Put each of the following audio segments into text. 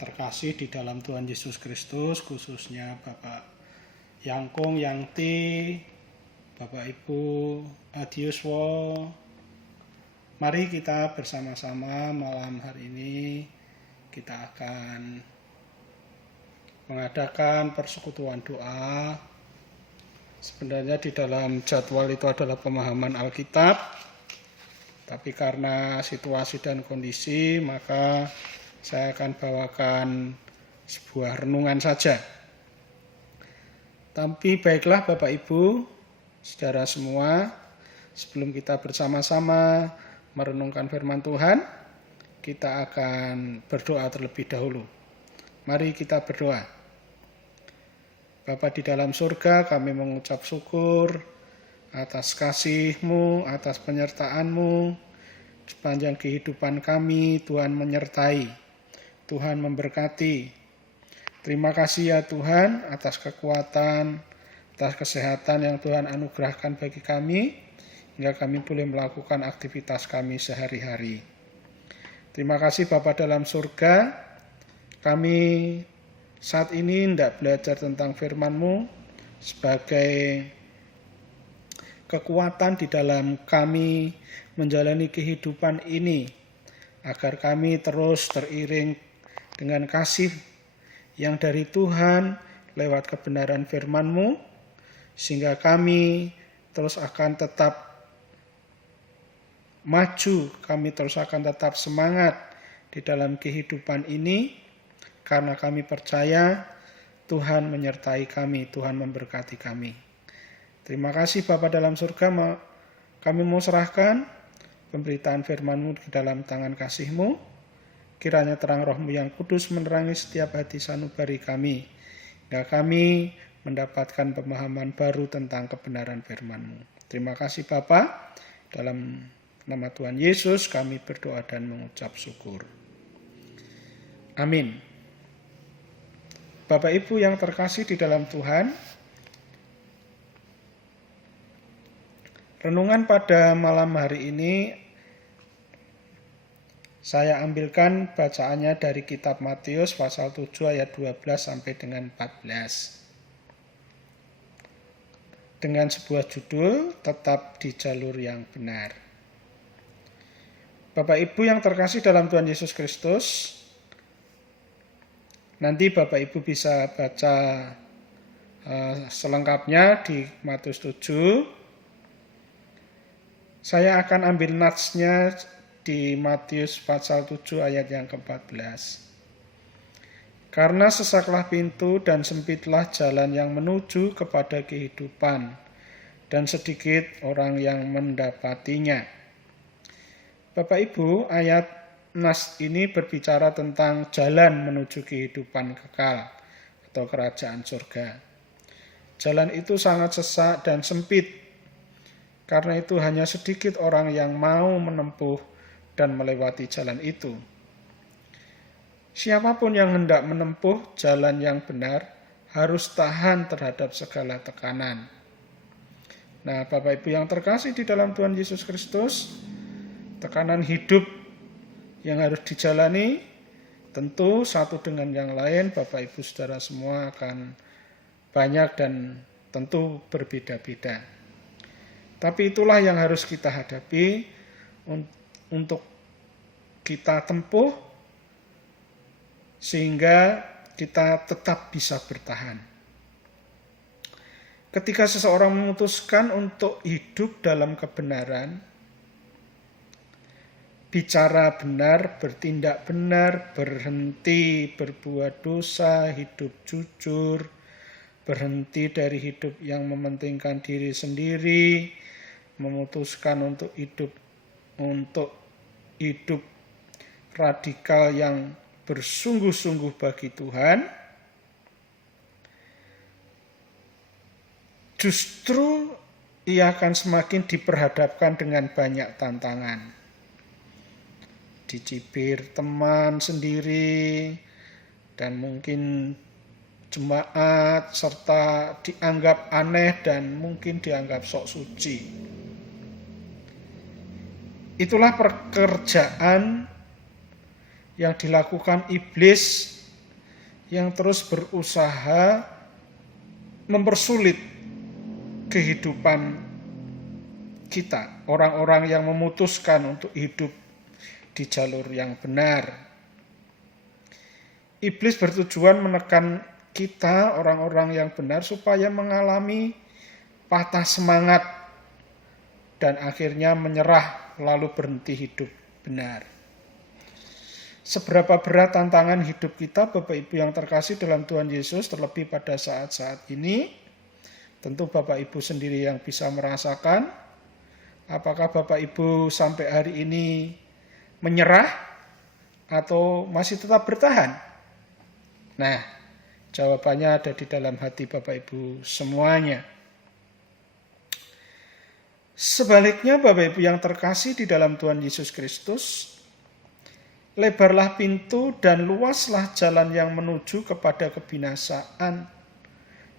terkasih di dalam Tuhan Yesus Kristus, khususnya Bapak Yangkung, Yangti, Bapak Ibu Adiuswo, mari kita bersama-sama malam hari ini kita akan mengadakan persekutuan doa. Sebenarnya di dalam jadwal itu adalah pemahaman Alkitab, tapi karena situasi dan kondisi maka saya akan bawakan sebuah renungan saja. Tapi baiklah Bapak Ibu, saudara semua, sebelum kita bersama-sama merenungkan firman Tuhan, kita akan berdoa terlebih dahulu. Mari kita berdoa. Bapa di dalam surga, kami mengucap syukur atas kasih-Mu, atas penyertaan-Mu. Sepanjang kehidupan kami, Tuhan menyertai, Tuhan memberkati. Terima kasih ya Tuhan atas kekuatan, atas kesehatan yang Tuhan anugerahkan bagi kami, hingga kami boleh melakukan aktivitas kami sehari-hari. Terima kasih Bapa dalam surga, kami saat ini tidak belajar tentang firman-Mu sebagai kekuatan di dalam kami menjalani kehidupan ini, agar kami terus teriring dengan kasih yang dari Tuhan lewat kebenaran firman-Mu, sehingga kami terus akan tetap maju, kami terus akan tetap semangat di dalam kehidupan ini, karena kami percaya Tuhan menyertai kami, Tuhan memberkati kami. Terima kasih Bapa dalam surga, kami mau serahkan pemberitaan firman-Mu di dalam tangan kasih-Mu. Kiranya terang Roh-Mu yang kudus menerangi setiap hati sanubari kami, hingga kami mendapatkan pemahaman baru tentang kebenaran firman-Mu. Terima kasih Bapa, dalam nama Tuhan Yesus kami berdoa dan mengucap syukur. Amin. Bapak Ibu yang terkasih di dalam Tuhan, renungan pada malam hari ini saya ambilkan bacaannya dari kitab Matius pasal 7 ayat 12 sampai dengan 14. Dengan sebuah judul, Tetap di Jalur yang Benar. Bapak Ibu yang terkasih dalam Tuhan Yesus Kristus, nanti Bapak Ibu bisa baca selengkapnya di Matius 7. Saya akan ambil natsnya di Matius pasal 7 ayat yang ke-14. Karena sesaklah pintu dan sempitlah jalan yang menuju kepada kehidupan, dan sedikit orang yang mendapatinya. Bapak Ibu, ayat nas ini berbicara tentang jalan menuju kehidupan kekal atau kerajaan surga. Jalan itu sangat sesak dan sempit, karena itu hanya sedikit orang yang mau menempuh dan melewati jalan itu. Siapapun yang hendak menempuh jalan yang benar harus tahan terhadap segala tekanan. Nah, Bapak Ibu yang terkasih di dalam Tuhan Yesus Kristus, tekanan hidup yang harus dijalani tentu satu dengan yang lain, Bapak Ibu Saudara semua akan banyak dan tentu berbeda-beda. Tapi itulah yang harus kita hadapi untuk kita tempuh sehingga kita tetap bisa bertahan. Ketika seseorang memutuskan untuk hidup dalam kebenaran, bicara benar, bertindak benar, berhenti berbuat dosa, hidup jujur, berhenti dari hidup yang mementingkan diri sendiri, memutuskan untuk hidup radikal yang bersungguh-sungguh bagi Tuhan, justru ia akan semakin diperhadapkan dengan banyak tantangan. Dicibir teman sendiri, dan mungkin jemaat, serta dianggap aneh dan mungkin dianggap sok suci. Itulah pekerjaan yang dilakukan iblis yang terus berusaha mempersulit kehidupan kita, orang-orang yang memutuskan untuk hidup di jalur yang benar. Iblis bertujuan menekan kita, orang-orang yang benar, supaya mengalami patah semangat dan akhirnya menyerah lalu berhenti hidup benar. Seberapa berat tantangan hidup kita, Bapak Ibu yang terkasih dalam Tuhan Yesus, terlebih pada saat-saat ini, tentu Bapak Ibu sendiri yang bisa merasakan. Apakah Bapak Ibu sampai hari ini menyerah atau masih tetap bertahan? Nah, jawabannya ada di dalam hati Bapak Ibu semuanya. Sebaliknya Bapak Ibu yang terkasih di dalam Tuhan Yesus Kristus, lebarlah pintu dan luaslah jalan yang menuju kepada kebinasaan,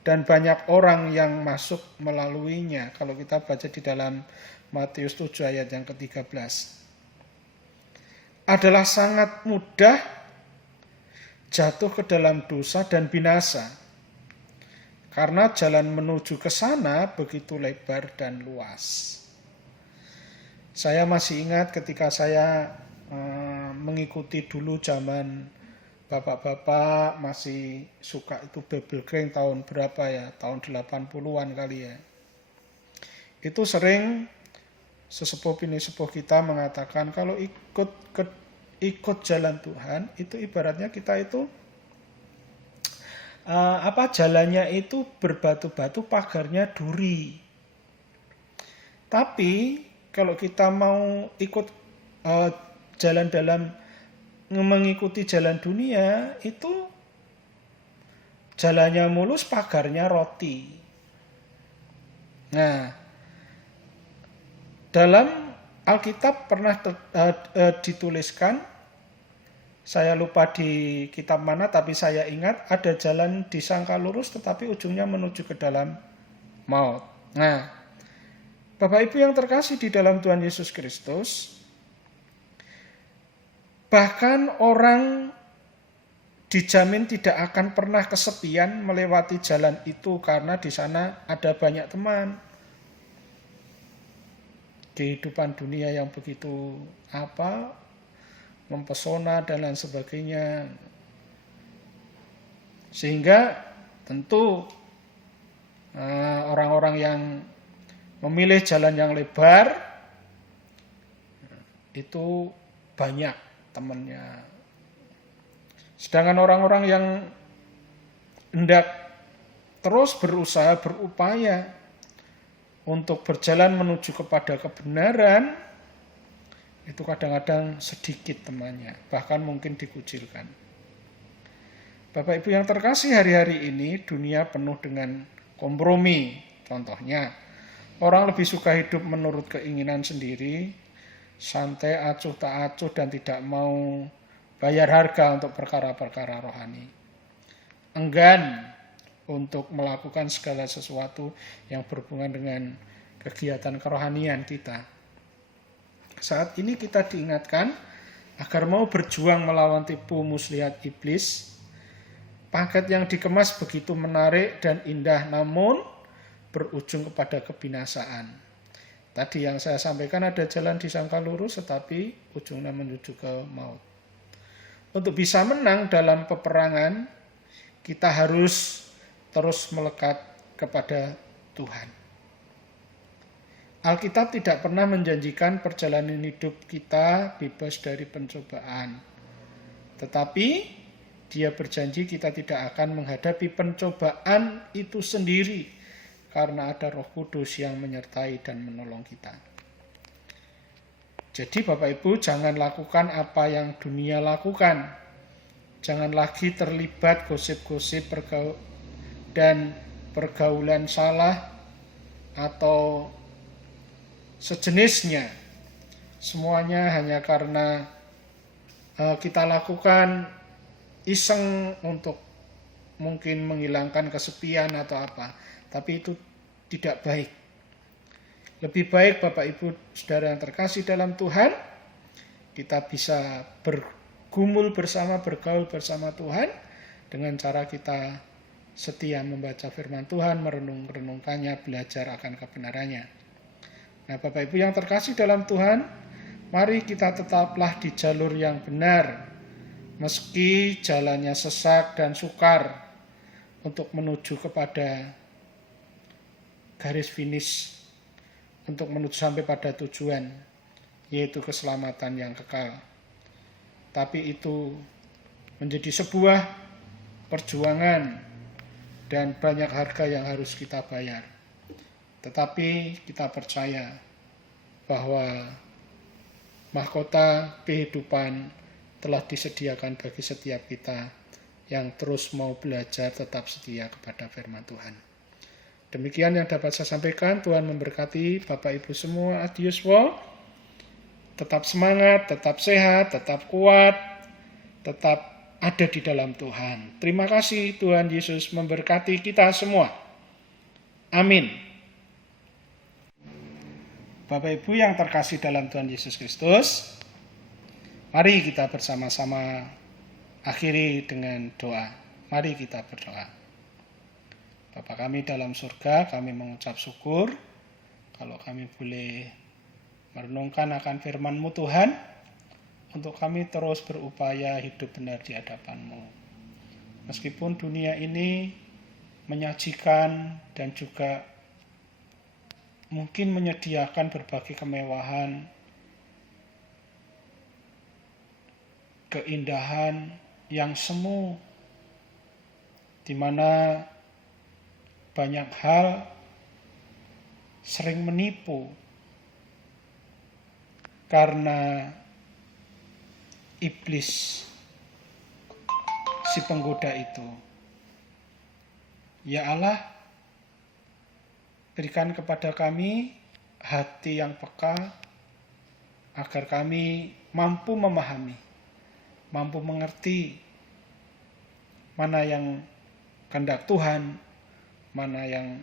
dan banyak orang yang masuk melaluinya. Kalau kita baca di dalam Matius 7 ayat yang ke-13. Adalah sangat mudah jatuh ke dalam dosa dan binasa, karena jalan menuju ke sana begitu lebar dan luas. Saya masih ingat ketika saya mengikuti dulu zaman bapak-bapak masih suka itu Bible Grand tahun berapa ya, tahun 80-an kali ya. Itu sering sesepuh kita mengatakan kalau ikut jalan Tuhan itu ibaratnya kita itu jalannya itu berbatu-batu, pagarnya duri. Tapi kalau kita mau ikut jalan dalam mengikuti jalan dunia, itu jalannya mulus, pagarnya roti. Nah, dalam Alkitab pernah dituliskan, saya lupa di kitab mana, tapi saya ingat ada jalan disangka lurus tetapi ujungnya menuju ke dalam maut. Nah, Bapak Ibu yang terkasih di dalam Tuhan Yesus Kristus, bahkan orang dijamin tidak akan pernah kesepian melewati jalan itu karena di sana ada banyak teman. Kehidupan dunia yang begitu mempesona dan lain sebagainya. Sehingga tentu orang-orang yang memilih jalan yang lebar itu banyak temannya. Sedangkan orang-orang yang hendak terus berusaha, berupaya untuk berjalan menuju kepada kebenaran, itu kadang-kadang sedikit temannya, bahkan mungkin dikucilkan. Bapak Ibu yang terkasih, hari-hari ini dunia penuh dengan kompromi. Contohnya, orang lebih suka hidup menurut keinginan sendiri, santai, acuh tak acuh, dan tidak mau bayar harga untuk perkara-perkara rohani. Enggan untuk melakukan segala sesuatu yang berhubungan dengan kegiatan kerohanian kita. Saat ini kita diingatkan agar mau berjuang melawan tipu muslihat iblis. Paket yang dikemas begitu menarik dan indah, namun berujung kepada kebinasaan. Tadi yang saya sampaikan, ada jalan disangka lurus tetapi ujungnya menuju ke maut. Untuk bisa menang dalam peperangan, kita harus terus melekat kepada Tuhan. Alkitab tidak pernah menjanjikan perjalanan hidup kita bebas dari pencobaan. Tetapi Dia berjanji kita tidak akan menghadapi pencobaan itu sendiri, karena ada Roh Kudus yang menyertai dan menolong kita. Jadi Bapak Ibu, jangan lakukan apa yang dunia lakukan. Jangan lagi terlibat gosip-gosip dan pergaulan salah atau sejenisnya. Semuanya hanya karena kita lakukan iseng untuk mungkin menghilangkan kesepian atau apa. Tapi itu tidak baik. Lebih baik Bapak Ibu Saudara yang terkasih dalam Tuhan, kita bisa bergumul bersama, bergaul bersama Tuhan, dengan cara kita setia membaca firman Tuhan, merenung-renungkannya, belajar akan kebenarannya. Nah, Bapak Ibu yang terkasih dalam Tuhan, mari kita tetaplah di jalur yang benar, meski jalannya sesak dan sukar untuk menuju kepada garis finish, untuk menuju sampai pada tujuan, yaitu keselamatan yang kekal. Tapi itu menjadi sebuah perjuangan dan banyak harga yang harus kita bayar. Tetapi kita percaya bahwa mahkota kehidupan telah disediakan bagi setiap kita yang terus mau belajar tetap setia kepada firman Tuhan. Demikian yang dapat saya sampaikan. Tuhan memberkati Bapak Ibu semua. Adios wo. Tetap semangat, tetap sehat, tetap kuat, tetap ada di dalam Tuhan. Terima kasih, Tuhan Yesus memberkati kita semua. Amin. Bapak Ibu yang terkasih dalam Tuhan Yesus Kristus, mari kita bersama-sama akhiri dengan doa. Mari kita berdoa. Bapa kami dalam surga, kami mengucap syukur kalau kami boleh merenungkan akan firman-Mu Tuhan, untuk kami terus berupaya hidup benar di hadapan-Mu. Meskipun dunia ini menyajikan dan juga mungkin menyediakan berbagai kemewahan, keindahan yang semu, di mana banyak hal sering menipu karena iblis, si penggoda itu. Ya Allah, berikan kepada kami hati yang peka, agar kami mampu memahami, mampu mengerti mana yang kehendak Tuhan, mana yang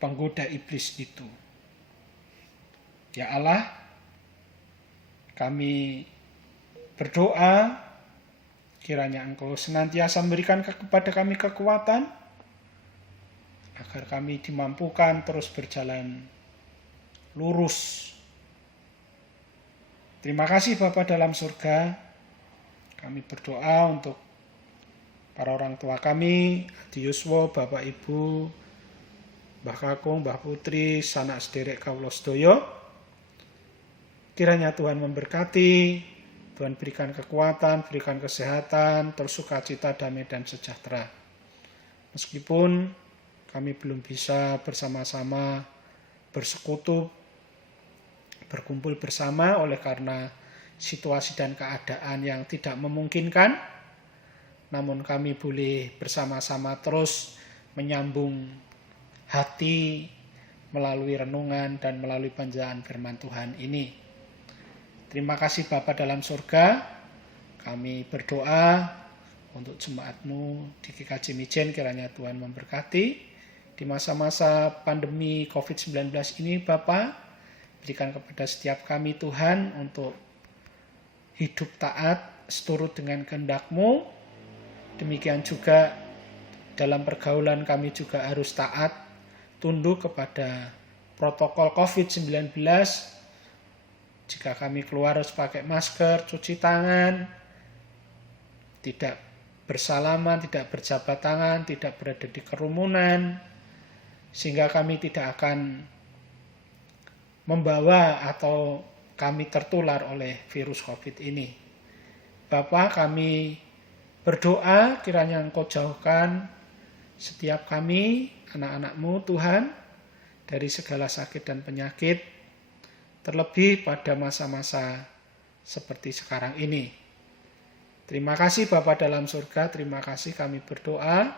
penggoda iblis itu. Ya Allah, kami berdoa kiranya Engkau senantiasa memberikan kepada kami kekuatan, agar kami dimampukan terus berjalan lurus. Terima kasih Bapa dalam surga. Kami berdoa untuk para orang tua kami, Adi Yuswo, Bapak Ibu, Mbah Kakung, Mbah Putri, sanak sederek kawula sedaya. Kiranya Tuhan memberkati, Tuhan berikan kekuatan, berikan kesehatan, terus sukacita, damai dan sejahtera. Meskipun kami belum bisa bersama-sama bersekutu, berkumpul bersama oleh karena situasi dan keadaan yang tidak memungkinkan, namun kami boleh bersama-sama terus menyambung hati melalui renungan dan melalui penjelasan firman Tuhan ini. Terima kasih Bapa dalam surga, kami berdoa untuk jemaat-Mu di GKJ Mijen, kiranya Tuhan memberkati di masa-masa pandemi COVID-19 ini. Bapa, berikan kepada setiap kami Tuhan untuk hidup taat seturut dengan kehendak-Mu. Demikian juga dalam pergaulan kami juga harus taat, tunduk kepada protokol COVID-19. Jika kami keluar harus pakai masker, cuci tangan, tidak bersalaman, tidak berjabat tangan, tidak berada di kerumunan, sehingga kami tidak akan membawa atau kami tertular oleh virus COVID ini. Bapa, kami berdoa kiranya Engkau jauhkan setiap kami, anak-anak-Mu Tuhan, dari segala sakit dan penyakit, terlebih pada masa-masa seperti sekarang ini. Terima kasih Bapa dalam surga, terima kasih kami berdoa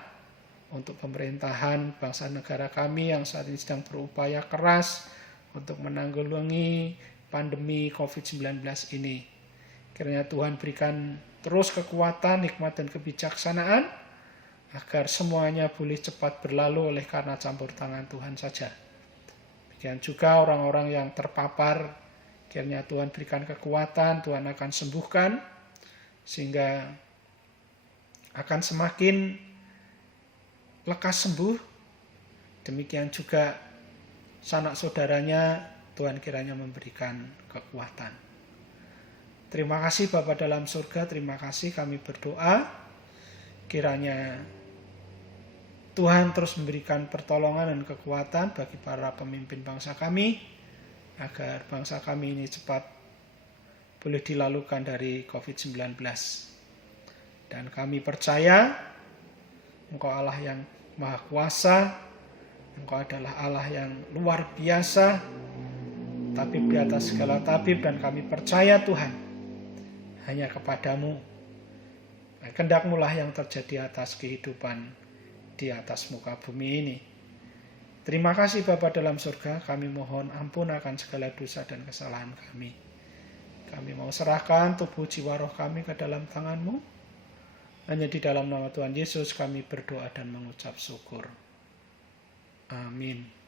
untuk pemerintahan bangsa negara kami yang saat ini sedang berupaya keras untuk menanggulangi pandemi COVID-19 ini. Kiranya Tuhan berikan terus kekuatan, hikmat dan kebijaksanaan, agar semuanya boleh cepat berlalu oleh karena campur tangan Tuhan saja. Demikian juga orang-orang yang terpapar, kiranya Tuhan berikan kekuatan, Tuhan akan sembuhkan, sehingga akan semakin lekas sembuh. Demikian juga sanak saudaranya, Tuhan kiranya memberikan kekuatan. Terima kasih Bapa dalam surga, terima kasih kami berdoa. Kiranya Tuhan terus memberikan pertolongan dan kekuatan bagi para pemimpin bangsa kami, agar bangsa kami ini cepat boleh dilalukan dari COVID-19. Dan kami percaya Engkau Allah yang Maha Kuasa, Engkau adalah Allah yang luar biasa, tabib di atas segala tabib, dan kami percaya Tuhan, hanya kepadamu kehendak-Mu lah yang terjadi atas kehidupan di atas muka bumi ini. Terima kasih Bapa dalam surga, kami mohon ampun akan segala dosa dan kesalahan kami. Kami mau serahkan tubuh jiwa roh kami ke dalam tangan-Mu. Hanya di dalam nama Tuhan Yesus kami berdoa dan mengucap syukur. Amin.